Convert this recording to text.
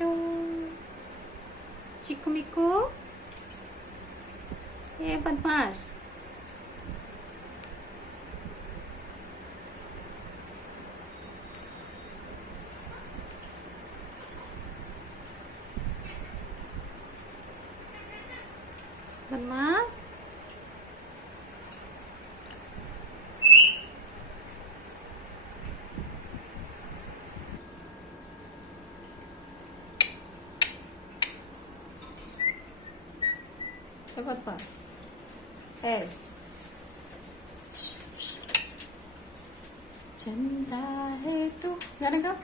To chikoo Mikku, ये बदमाश। बदमाश ये बदमाश है। चंदा है तू, गाना गा।